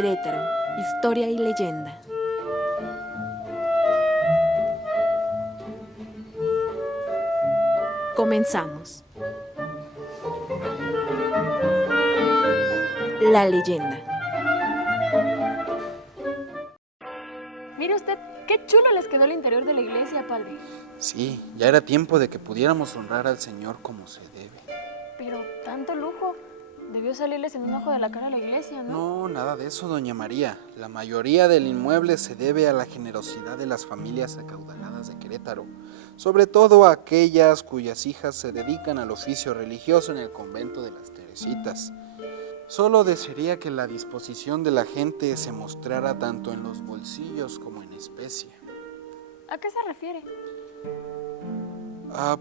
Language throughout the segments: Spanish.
Querétaro, historia y leyenda. Comenzamos. La leyenda. Mire usted, qué chulo les quedó el interior de la iglesia, padre. Sí, ya era tiempo de que pudiéramos honrar al Señor como se debe. Pero tanto lujo, debió salirles en un ojo de la cara a la iglesia, ¿no? No, nada de eso, doña María. La mayoría del inmueble se debe a la generosidad de las familias acaudaladas de Querétaro, sobre todo a aquellas cuyas hijas se dedican al oficio religioso en el convento de las Teresitas. Solo desearía que la disposición de la gente se mostrara tanto en los bolsillos como en especie. ¿A qué se refiere?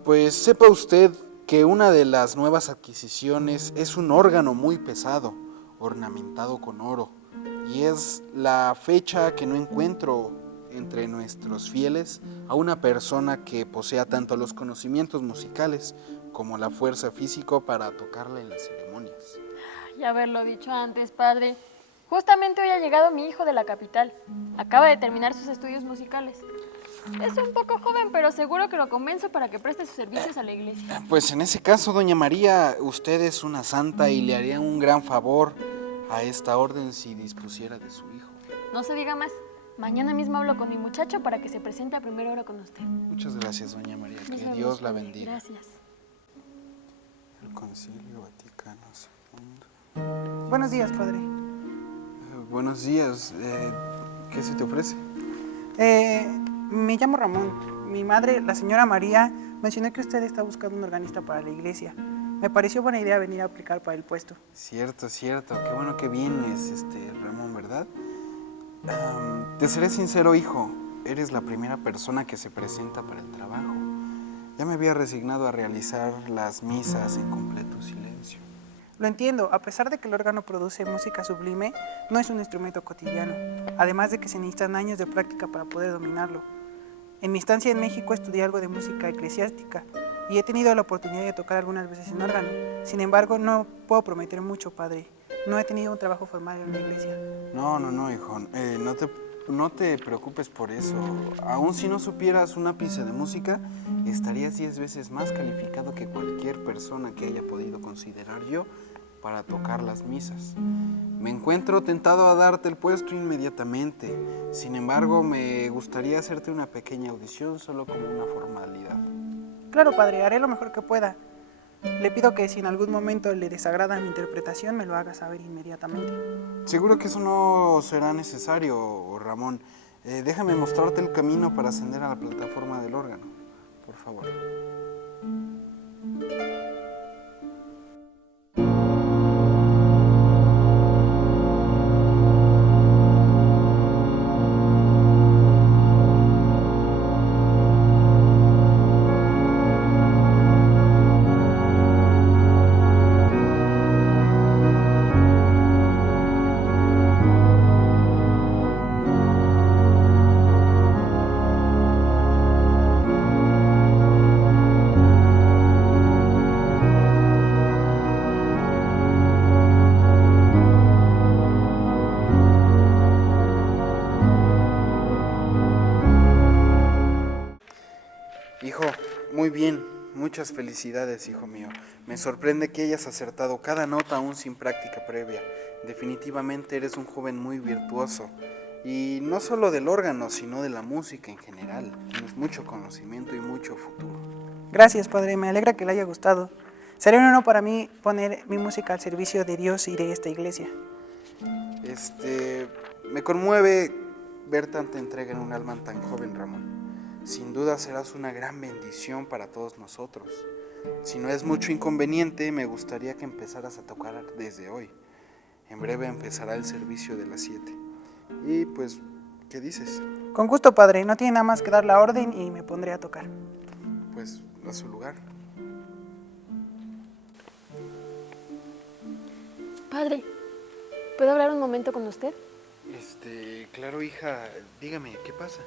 Pues sepa usted que una de las nuevas adquisiciones es un órgano muy pesado, ornamentado con oro, y es la fecha que no encuentro entre nuestros fieles a una persona que posea tanto los conocimientos musicales como la fuerza física para tocarla en las ceremonias. Y haberlo dicho antes, padre. Justamente hoy ha llegado mi hijo de la capital. Acaba de terminar sus estudios musicales. Es un poco joven, pero seguro que lo convenzo para que preste sus servicios a la iglesia. Pues en ese caso, doña María, usted es una santa y le haría un gran favor a esta orden si dispusiera de su hijo. No se diga más. Mañana mismo hablo con mi muchacho para que se presente a primera hora con usted. Muchas gracias, doña María. Nos Que vemos, Dios la padre. bendiga. Gracias. El Concilio Vaticano II. Buenos días, padre. Buenos días. ¿Qué se te ofrece? Me llamo Ramón. Mi madre, la señora María, mencionó que usted está buscando un organista para la iglesia. Me pareció buena idea venir a aplicar para el puesto. Cierto. Qué bueno que vienes, Ramón, ¿verdad? Te seré sincero, hijo. Eres la primera persona que se presenta para el trabajo. Ya me había resignado a realizar las misas en completo silencio. Lo entiendo, a pesar de que el órgano produce música sublime, no es un instrumento cotidiano, además de que se necesitan años de práctica para poder dominarlo. En mi estancia en México estudié algo de música eclesiástica y he tenido la oportunidad de tocar algunas veces en órgano. Sin embargo, no puedo prometer mucho, padre. No he tenido un trabajo formal en la iglesia. No, hijo. No te preocupes por eso. Aún si no supieras un ápice de música, estarías 10 veces más calificado que cualquier persona que haya podido considerar yo para tocar las misas. Me encuentro tentado a darte el puesto inmediatamente. Sin embargo, me gustaría hacerte una pequeña audición solo como una formalidad. Claro, padre, haré lo mejor que pueda. Le pido que si en algún momento le desagrada mi interpretación, me lo haga saber inmediatamente. Seguro que eso no será necesario, Ramón. Déjame mostrarte el camino para ascender a la plataforma del órgano, por favor. Hijo, muy bien, muchas felicidades, hijo mío. Me sorprende que hayas acertado cada nota aún sin práctica previa. Definitivamente eres un joven muy virtuoso. Y no solo del órgano, sino de la música en general. Tienes mucho conocimiento y mucho futuro. Gracias, padre, me alegra que le haya gustado. Sería un honor para mí poner mi música al servicio de Dios y de esta iglesia. Me conmueve ver tanta entrega en un alma tan joven, Ramón. Sin duda serás una gran bendición para todos nosotros. Si no es mucho inconveniente, me gustaría que empezaras a tocar desde hoy. En breve empezará el servicio de las 7. Y pues, ¿qué dices? Con gusto, padre, no tiene nada más que dar la orden y me pondré a tocar. Pues a su lugar. Padre, ¿puedo hablar un momento con usted? Claro, hija, dígame, ¿qué pasa?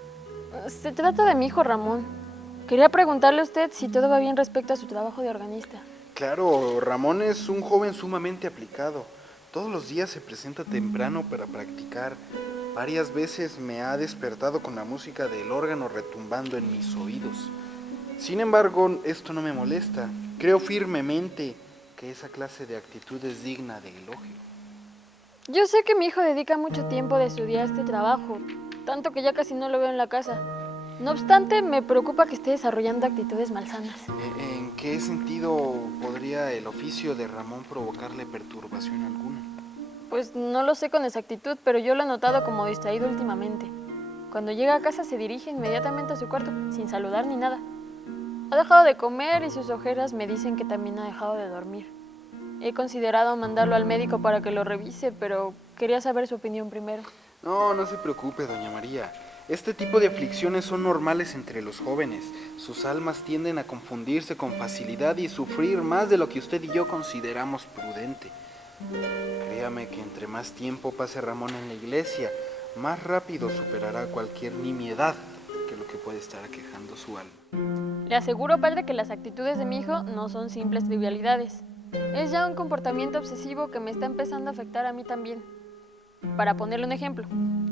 Se trata de mi hijo Ramón. Quería preguntarle a usted si todo va bien respecto a su trabajo de organista. Claro, Ramón es un joven sumamente aplicado. Todos los días se presenta temprano para practicar. Varias veces me ha despertado con la música del órgano retumbando en mis oídos. Sin embargo, esto no me molesta. Creo firmemente que esa clase de actitud es digna de elogio. Yo sé que mi hijo dedica mucho tiempo de su día a este trabajo, tanto que ya casi no lo veo en la casa. No obstante, me preocupa que esté desarrollando actitudes malsanas. ¿En qué sentido podría el oficio de Ramón provocarle perturbación alguna? Pues no lo sé con exactitud, pero yo lo he notado como distraído últimamente. Cuando llega a casa se dirige inmediatamente a su cuarto, sin saludar ni nada. Ha dejado de comer y sus ojeras me dicen que también ha dejado de dormir. He considerado mandarlo al médico para que lo revise, pero quería saber su opinión primero. No se preocupe, doña María. Este tipo de aflicciones son normales entre los jóvenes. Sus almas tienden a confundirse con facilidad y sufrir más de lo que usted y yo consideramos prudente. Créame que entre más tiempo pase Ramón en la iglesia, más rápido superará cualquier nimiedad que lo que puede estar aquejando su alma. Le aseguro, padre, que las actitudes de mi hijo no son simples trivialidades. Es ya un comportamiento obsesivo que me está empezando a afectar a mí también. Para ponerle un ejemplo,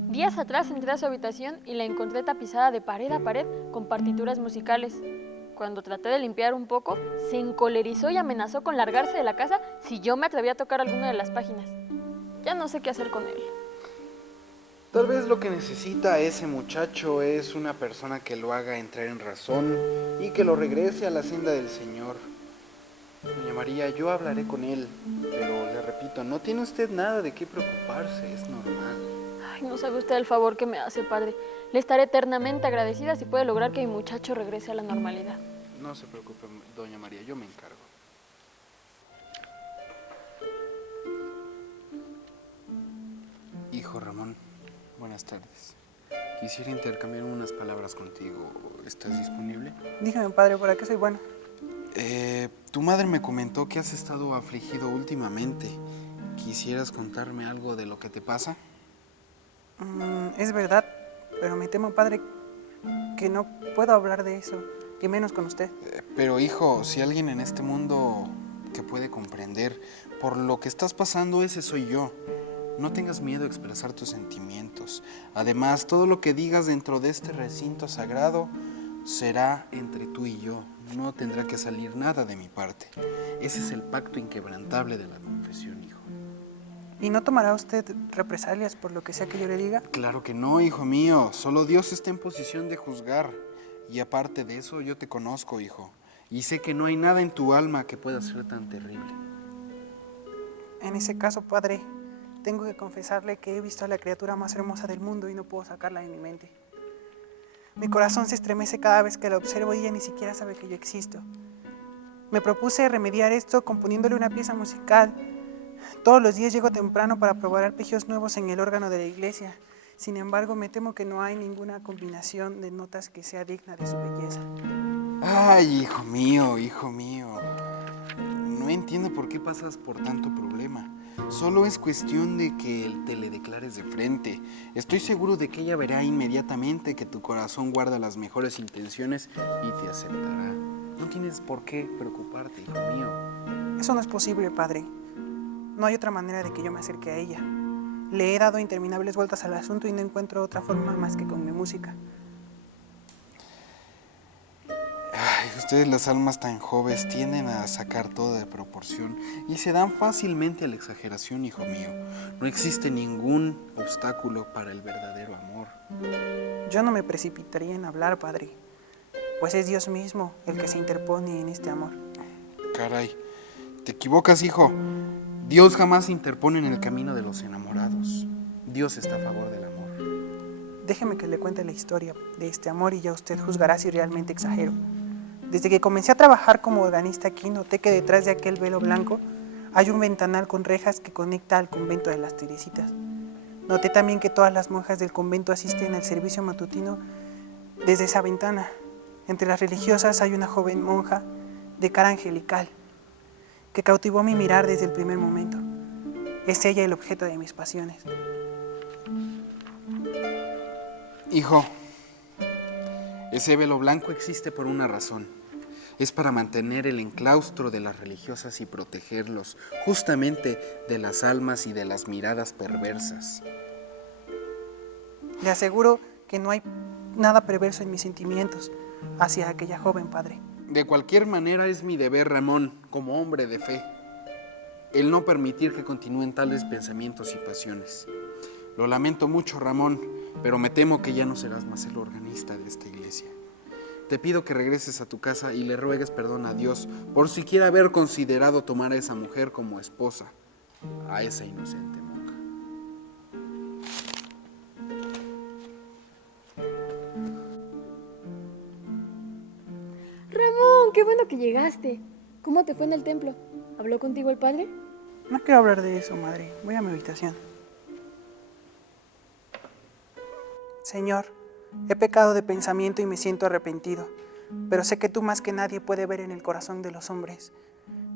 días atrás entré a su habitación y la encontré tapizada de pared a pared con partituras musicales. Cuando traté de limpiar un poco, se encolerizó y amenazó con largarse de la casa si yo me atrevía a tocar alguna de las páginas. Ya no sé qué hacer con él. Tal vez lo que necesita ese muchacho es una persona que lo haga entrar en razón y que lo regrese a la senda del Señor. Doña María, yo hablaré con él, pero le repito, no tiene usted nada de qué preocuparse, es normal. Ay, no sabe usted el favor que me hace, padre. Le estaré eternamente agradecida si puede lograr que mi muchacho regrese a la normalidad. No se preocupe, doña María, yo me encargo. Hijo Ramón, buenas tardes. Quisiera intercambiar unas palabras contigo. ¿Estás disponible? Dígame, padre, ¿para qué soy bueno? Tu madre me comentó que has estado afligido últimamente. ¿Quisieras contarme algo de lo que te pasa? Es verdad, pero me temo, padre, que no puedo hablar de eso, y menos con usted. Pero hijo, si alguien en este mundo que puede comprender por lo que estás pasando, ese soy yo. No tengas miedo a expresar tus sentimientos. Además, todo lo que digas dentro de este recinto sagrado será entre tú y yo. No tendrá que salir nada de mi parte. Ese es el pacto inquebrantable de la confesión, hijo. ¿Y no tomará usted represalias por lo que sea que yo le diga? Claro que no, hijo mío. Solo Dios está en posición de juzgar. Y aparte de eso, yo te conozco, hijo. Y sé que no hay nada en tu alma que pueda ser tan terrible. En ese caso, padre, tengo que confesarle que he visto a la criatura más hermosa del mundo y no puedo sacarla de mi mente. Mi corazón se estremece cada vez que la observo y ella ni siquiera sabe que yo existo. Me propuse remediar esto componiéndole una pieza musical. Todos los días llego temprano para probar arpegios nuevos en el órgano de la iglesia. Sin embargo, me temo que no hay ninguna combinación de notas que sea digna de su belleza. Ay, hijo mío, hijo mío. No entiendo por qué pasas por tanto problema. Solo es cuestión de que te le declares de frente. Estoy seguro de que ella verá inmediatamente que tu corazón guarda las mejores intenciones y te aceptará. No tienes por qué preocuparte, hijo mío. Eso no es posible, padre. No hay otra manera de que yo me acerque a ella. Le he dado interminables vueltas al asunto y no encuentro otra forma más que con mi música. Ay, ustedes las almas tan jóvenes tienden a sacar todo de proporción y se dan fácilmente a la exageración, hijo mío. No existe ningún obstáculo para el verdadero amor. Yo no me precipitaría en hablar, padre, pues es Dios mismo el que se interpone en este amor. Caray, te equivocas, hijo. Dios jamás se interpone en el camino de los enamorados. Dios está a favor del amor. Déjeme que le cuente la historia de este amor y ya usted juzgará si realmente exagero. Desde que comencé a trabajar como organista aquí, noté que detrás de aquel velo blanco hay un ventanal con rejas que conecta al convento de las Teresitas. Noté también que todas las monjas del convento asisten al servicio matutino desde esa ventana. Entre las religiosas hay una joven monja de cara angelical que cautivó mi mirar desde el primer momento. Es ella el objeto de mis pasiones. Hijo, ese velo blanco existe por una razón. es para mantener el enclaustro de las religiosas y protegerlos justamente de las almas y de las miradas perversas. Le aseguro que no hay nada perverso en mis sentimientos hacia aquella joven, padre. De cualquier manera es mi deber, Ramón, como hombre de fe, el no permitir que continúen tales pensamientos y pasiones. Lo lamento mucho, Ramón, pero me temo que ya no serás más el organista de esta iglesia. Te pido que regreses a tu casa y le ruegues perdón a Dios por siquiera haber considerado tomar a esa mujer como esposa, a esa inocente monja. Ramón, qué bueno que llegaste. ¿Cómo te fue en el templo? ¿Habló contigo el padre? No quiero hablar de eso, madre. Voy a mi habitación. Señor, he pecado de pensamiento y me siento arrepentido, pero sé que tú más que nadie puedes ver en el corazón de los hombres.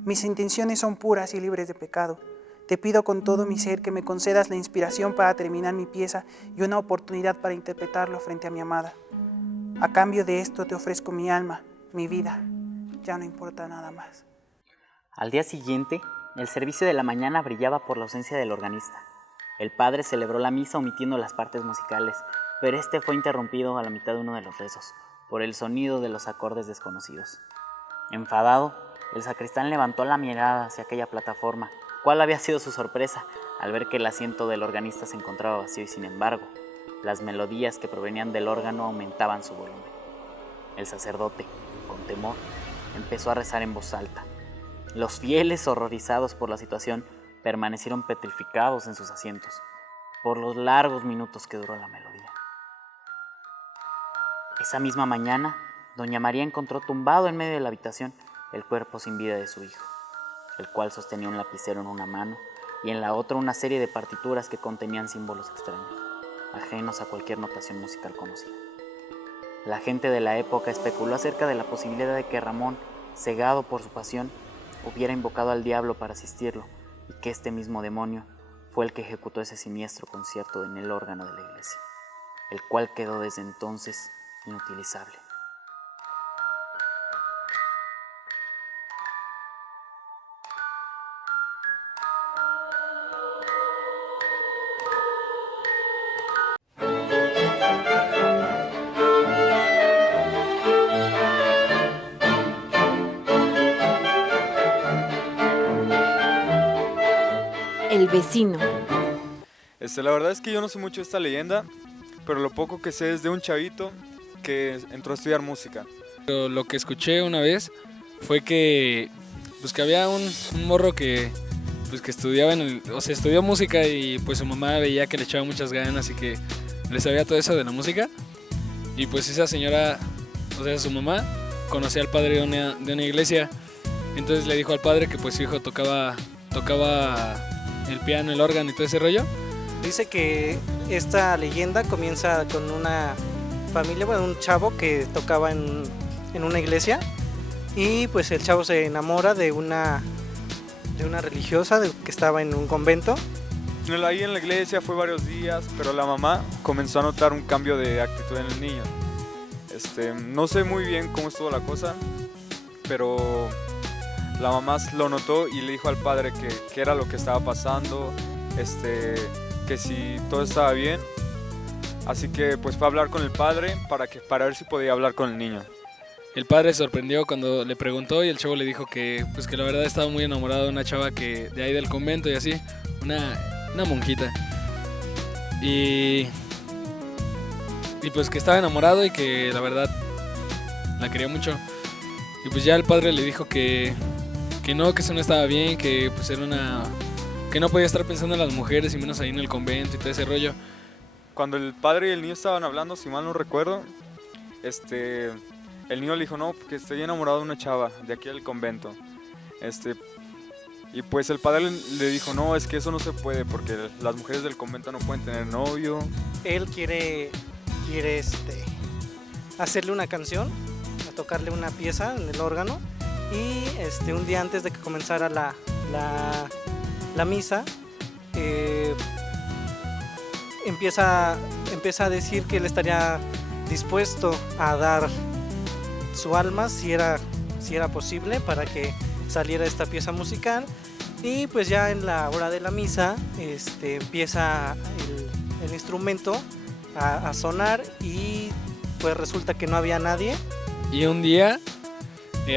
Mis intenciones son puras y libres de pecado. Te pido con todo mi ser que me concedas la inspiración para terminar mi pieza y una oportunidad para interpretarlo frente a mi amada. A cambio de esto te ofrezco mi alma, mi vida. Ya no importa nada más. Al día siguiente, el servicio de la mañana brillaba por la ausencia del organista. El padre celebró la misa omitiendo las partes musicales, pero este fue interrumpido a la mitad de uno de los rezos, por el sonido de los acordes desconocidos. Enfadado, el sacristán levantó la mirada hacia aquella plataforma. ¿Cuál había sido su sorpresa al ver que el asiento del organista se encontraba vacío y, sin embargo, las melodías que provenían del órgano aumentaban su volumen? El sacerdote, con temor, empezó a rezar en voz alta. Los fieles, horrorizados por la situación, permanecieron petrificados en sus asientos por los largos minutos que duró la melodía. Esa misma mañana, doña María encontró tumbado en medio de la habitación el cuerpo sin vida de su hijo, el cual sostenía un lapicero en una mano y en la otra una serie de partituras que contenían símbolos extraños, ajenos a cualquier notación musical conocida. La gente de la época especuló acerca de la posibilidad de que Ramón, cegado por su pasión, hubiera invocado al diablo para asistirlo y que este mismo demonio fue el que ejecutó ese siniestro concierto en el órgano de la iglesia, el cual quedó desde entonces inutilizable. El vecino. La verdad es que yo no sé mucho de esta leyenda, pero lo poco que sé es de un chavito que entró a estudiar música. Lo que escuché una vez fue que, pues, que había un morro que estudiaba estudió música y pues su mamá veía que le echaba muchas ganas y que le sabía todo eso de la música. Y pues esa señora, o sea, su mamá, conocía al padre de una iglesia. Entonces le dijo al padre que pues su hijo tocaba el piano, el órgano y todo ese rollo. Dice que esta leyenda comienza con una familia, bueno, un chavo que tocaba en una iglesia y pues el chavo se enamora de una religiosa que estaba en un convento. Ahí en la iglesia fue varios días, pero la mamá comenzó a notar un cambio de actitud en el niño. No sé muy bien cómo estuvo la cosa, pero la mamá lo notó y le dijo al padre que era lo que estaba pasando, que si todo estaba bien. Así que pues fue a hablar con el padre para ver si podía hablar con el niño. El padre se sorprendió cuando le preguntó y el chavo le dijo que la verdad estaba muy enamorado de una chava que de ahí del convento y así, una monjita. Y pues que estaba enamorado y que la verdad la quería mucho. Y pues ya el padre le dijo que no, que eso no estaba bien, que pues que no podía estar pensando en las mujeres y menos ahí en el convento y todo ese rollo. Cuando el padre y el niño estaban hablando, si mal no recuerdo, el niño le dijo, no, porque estoy enamorado de una chava de aquí del convento. Y pues el padre le dijo, no, es que eso no se puede porque las mujeres del convento no pueden tener novio. Él quiere hacerle una canción, a tocarle una pieza en el órgano y un día antes de que comenzara la misa, empieza a decir que él estaría dispuesto a dar su alma si si era posible para que saliera esta pieza musical. Y pues ya en la hora de la misa empieza el instrumento a sonar y pues resulta que no había nadie. Y un día,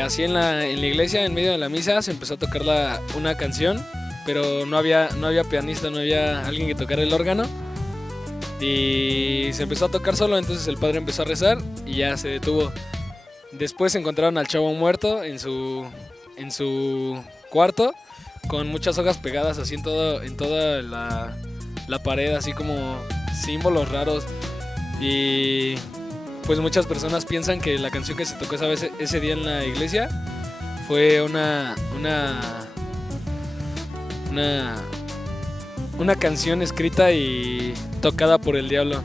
así en la iglesia, en medio de la misa, se empezó a tocar una canción, pero no había pianista, no había alguien que tocara el órgano. Y se empezó a tocar solo, entonces el padre empezó a rezar y ya se detuvo. Después encontraron al chavo muerto en su cuarto, con muchas hojas pegadas así en toda la pared, así como símbolos raros. Y pues muchas personas piensan que la canción que se tocó ese día en la iglesia fue una canción escrita y tocada por el diablo,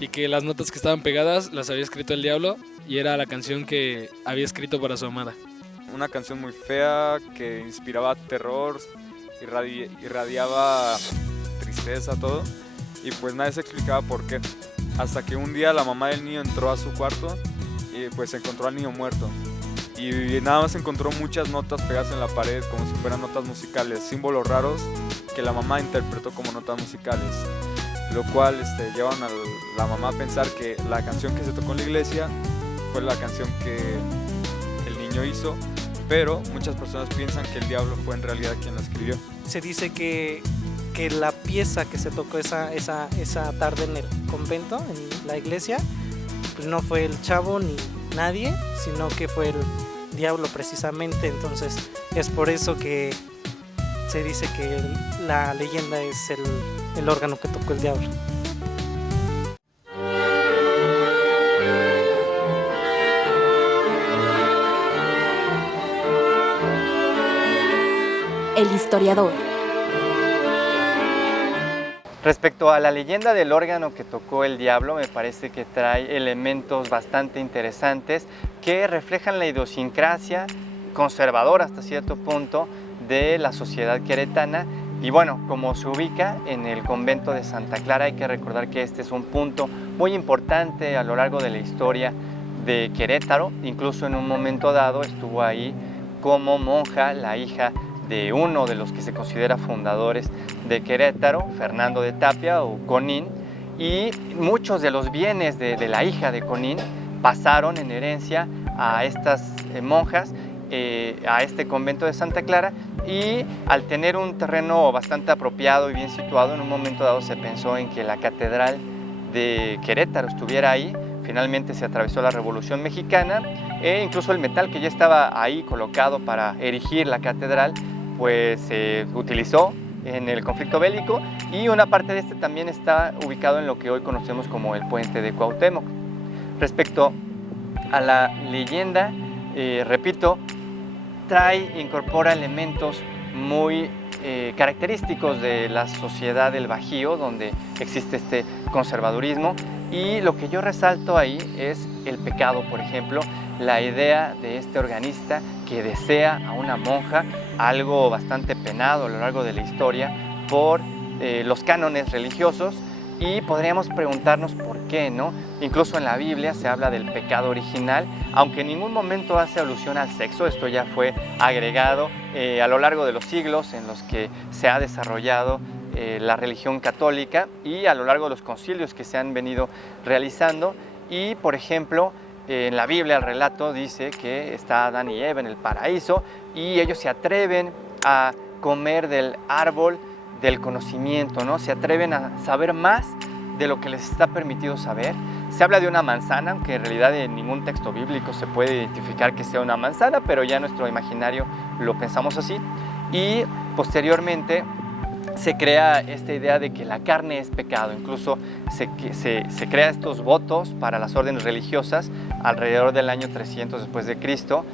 y que las notas que estaban pegadas las había escrito el diablo y era la canción que había escrito para su amada. Una canción muy fea que inspiraba terror, irradiaba tristeza, todo, y pues nadie se explicaba por qué. Hasta que un día la mamá del niño entró a su cuarto y pues encontró al niño muerto. Y nada más encontró muchas notas pegadas en la pared como si fueran notas musicales, símbolos raros que la mamá interpretó como notas musicales, lo cual llevaron a la mamá a pensar que la canción que se tocó en la iglesia fue la canción que el niño hizo, pero muchas personas piensan que el diablo fue en realidad quien la escribió. Se dice que la pieza que se tocó esa tarde en el convento, en la iglesia, pues no fue el chavo ni nadie, sino que fue el diablo precisamente. Entonces es por eso que se dice que la leyenda es el órgano que tocó el diablo. El historiador. Respecto a la leyenda del órgano que tocó el diablo, me parece que trae elementos bastante interesantes que reflejan la idiosincrasia conservadora hasta cierto punto de la sociedad queretana. Y bueno, como se ubica en el convento de Santa Clara, hay que recordar que este es un punto muy importante a lo largo de la historia de Querétaro. Incluso en un momento dado estuvo ahí como monja la hija de uno de los que se considera fundadores de Querétaro, Fernando de Tapia o Conín, y muchos de los bienes de la hija de Conín pasaron en herencia a estas monjas, a este convento de Santa Clara, y al tener un terreno bastante apropiado y bien situado, en un momento dado se pensó en que la catedral de Querétaro estuviera ahí. Finalmente se atravesó la Revolución Mexicana e incluso el metal que ya estaba ahí colocado para erigir la catedral pues se utilizó en el conflicto bélico, y una parte de este también está ubicado en lo que hoy conocemos como el puente de Cuauhtémoc. Respecto a la leyenda, repito, incorpora elementos muy característicos de la sociedad del Bajío, donde existe este conservadurismo, y lo que yo resalto ahí es el pecado, por ejemplo, la idea de este organista que desea a una monja, algo bastante penado a lo largo de la historia por los cánones religiosos, y podríamos preguntarnos por qué, ¿no? Incluso en la Biblia se habla del pecado original, aunque en ningún momento hace alusión al sexo. Esto ya fue agregado a lo largo de los siglos en los que se ha desarrollado la religión católica y a lo largo de los concilios que se han venido realizando. Y, por ejemplo, en la Biblia el relato dice que está Adán y Eva en el paraíso y ellos se atreven a comer del árbol del conocimiento, ¿no? Se atreven a saber más de lo que les está permitido saber. Se habla de una manzana, aunque en realidad en ningún texto bíblico se puede identificar que sea una manzana, pero ya en nuestro imaginario lo pensamos así. Y posteriormente se crea esta idea de que la carne es pecado. Incluso se crea estos votos para las órdenes religiosas alrededor del año 300 después de Cristo.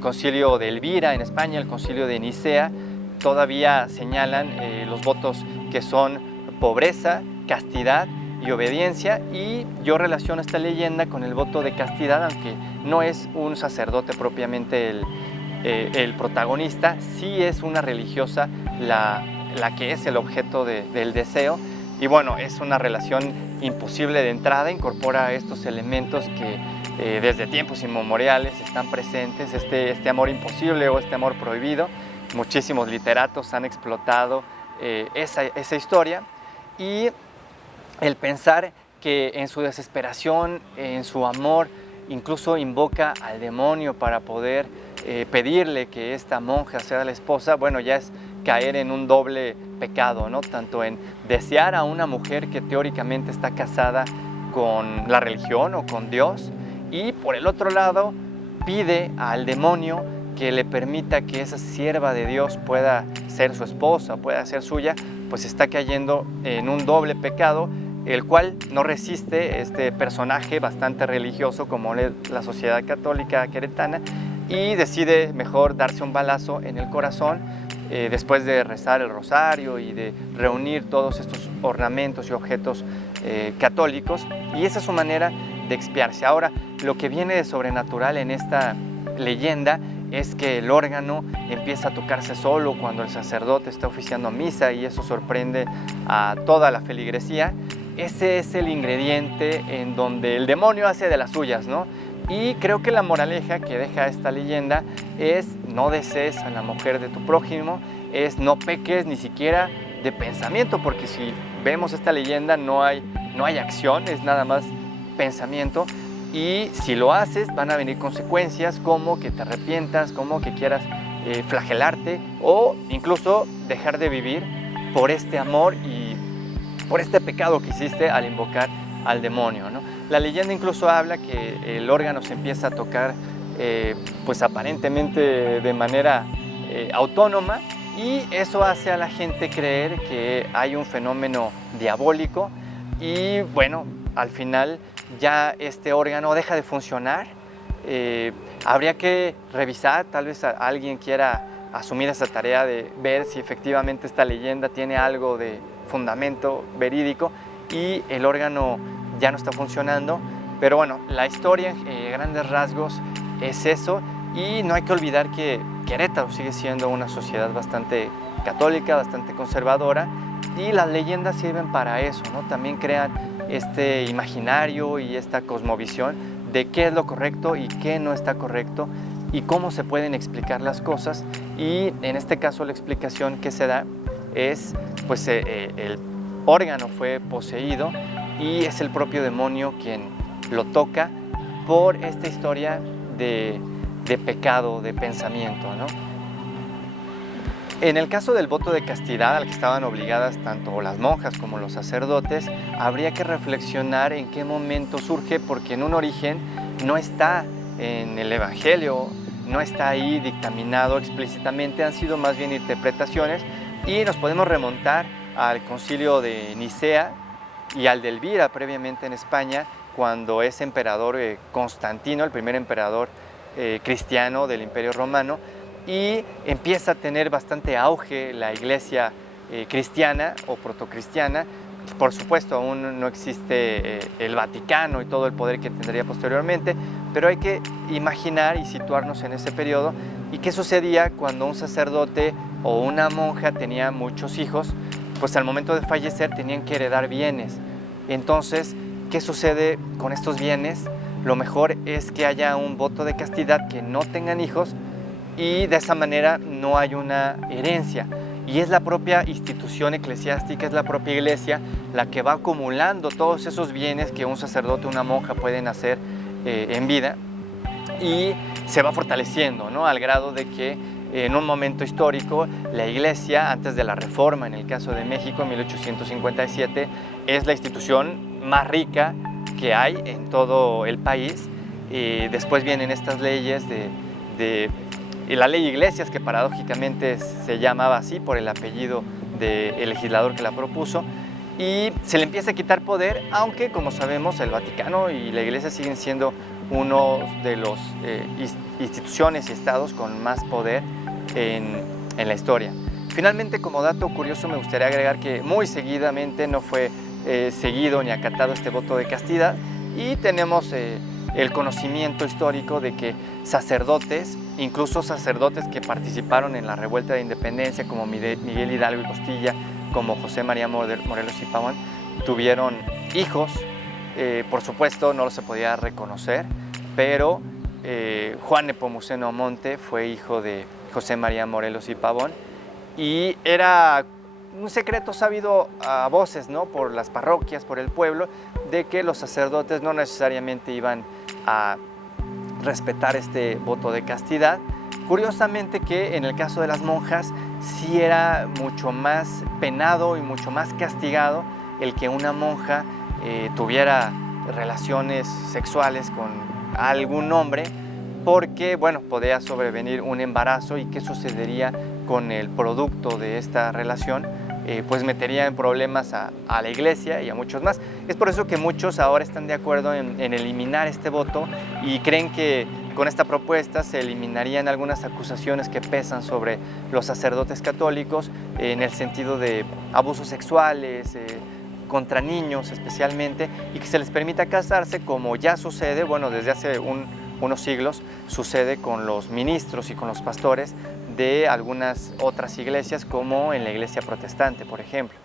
Concilio de Elvira en España, el concilio de Nicea, todavía señalan los votos que son pobreza, castidad y obediencia, y yo relaciono esta leyenda con el voto de castidad, aunque no es un sacerdote propiamente el protagonista, sí es una religiosa la que es el objeto del deseo. Y bueno, es una relación imposible de entrada, incorpora estos elementos que desde tiempos inmemoriales están presentes, este amor imposible o este amor prohibido. Muchísimos literatos han explotado esa historia, y el pensar que en su desesperación, en su amor, incluso invoca al demonio para poder pedirle que esta monja sea la esposa, bueno, ya es caer en un doble pecado, ¿no? Tanto en desear a una mujer que teóricamente está casada con la religión o con Dios, y por el otro lado pide al demonio que le permita que esa sierva de Dios pueda ser su esposa, pueda ser suya, pues está cayendo en un doble pecado, el cual no resiste este personaje bastante religioso como es la Sociedad Católica Queretana, y decide mejor darse un balazo en el corazón después de rezar el rosario y de reunir todos estos ornamentos y objetos católicos, y esa es su manera de expiarse. Ahora, lo que viene de sobrenatural en esta leyenda es que el órgano empieza a tocarse solo cuando el sacerdote está oficiando misa, y eso sorprende a toda la feligresía. Ese es el ingrediente en donde el demonio hace de las suyas, ¿no? Y creo que la moraleja que deja esta leyenda es: no desees a la mujer de tu prójimo, es no peques ni siquiera de pensamiento, porque si vemos esta leyenda no hay acción, es nada más pensamiento, y si lo haces van a venir consecuencias como que te arrepientas, como que quieras flagelarte o incluso dejar de vivir por este amor y por este pecado que hiciste al invocar al demonio, ¿no? La leyenda incluso habla que el órgano se empieza a tocar pues aparentemente de manera autónoma, y eso hace a la gente creer que hay un fenómeno diabólico, y bueno, al final ya este órgano deja de funcionar. Habría que revisar, tal vez alguien quiera asumir esa tarea de ver si efectivamente esta leyenda tiene algo de fundamento verídico y el órgano ya no está funcionando, pero bueno, la historia en grandes rasgos es eso, y no hay que olvidar que Querétaro sigue siendo una sociedad bastante católica, bastante conservadora, y las leyendas sirven para eso, ¿no? También crean este imaginario y esta cosmovisión de qué es lo correcto y qué no está correcto, y cómo se pueden explicar las cosas, y en este caso la explicación que se da es, pues el órgano fue poseído y es el propio demonio quien lo toca por esta historia de pecado, de pensamiento, ¿no? En el caso del voto de castidad al que estaban obligadas tanto las monjas como los sacerdotes, habría que reflexionar en qué momento surge, porque en un origen no está en el Evangelio, no está ahí dictaminado explícitamente, han sido más bien interpretaciones, y nos podemos remontar al concilio de Nicea y al de Elvira previamente en España, cuando es emperador Constantino, el primer emperador cristiano del Imperio Romano, y empieza a tener bastante auge la iglesia cristiana o protocristiana. Por supuesto, aún no existe el Vaticano y todo el poder que tendría posteriormente, pero hay que imaginar y situarnos en ese periodo. ¿Y qué sucedía cuando un sacerdote o una monja tenía muchos hijos? Pues al momento de fallecer tenían que heredar bienes. Entonces, ¿qué sucede con estos bienes? Lo mejor es que haya un voto de castidad, que no tengan hijos, y de esa manera no hay una herencia. Y es la propia institución eclesiástica, es la propia iglesia la que va acumulando todos esos bienes que un sacerdote o una monja pueden hacer en vida, y se va fortaleciendo, ¿no? Al grado de que en un momento histórico la iglesia, antes de la reforma, en el caso de México en 1857, es la institución más rica que hay en todo el país. Después vienen estas leyes de la ley Iglesias, que paradójicamente se llamaba así por el apellido del legislador que la propuso, y se le empieza a quitar poder, aunque como sabemos el Vaticano y la Iglesia siguen siendo uno de los instituciones y estados con más poder en la historia. Finalmente, como dato curioso, me gustaría agregar que muy seguidamente no fue seguido ni acatado este voto de castidad, y tenemos el conocimiento histórico de que sacerdotes, incluso sacerdotes que participaron en la revuelta de independencia, como Miguel Hidalgo y Costilla, como José María Morelos y Pavón, tuvieron hijos. Por supuesto no se podía reconocer, pero Juan Nepomuceno Monte fue hijo de José María Morelos y Pavón, y era un secreto sabido a voces, ¿no?, por las parroquias, por el pueblo, de que los sacerdotes no necesariamente iban a respetar este voto de castidad. Curiosamente que en el caso de las monjas sí era mucho más penado y mucho más castigado el que una monja tuviera relaciones sexuales con algún hombre, porque bueno, podía sobrevenir un embarazo, y qué sucedería con el producto de esta relación, pues metería en problemas a la iglesia y a muchos más. Es por eso que muchos ahora están de acuerdo en eliminar este voto, y creen que con esta propuesta se eliminarían algunas acusaciones que pesan sobre los sacerdotes católicos en el sentido de abusos sexuales, contra niños especialmente, y que se les permita casarse, como ya sucede, bueno, desde hace unos siglos sucede con los ministros y con los pastores de algunas otras iglesias, como en la iglesia protestante, por ejemplo.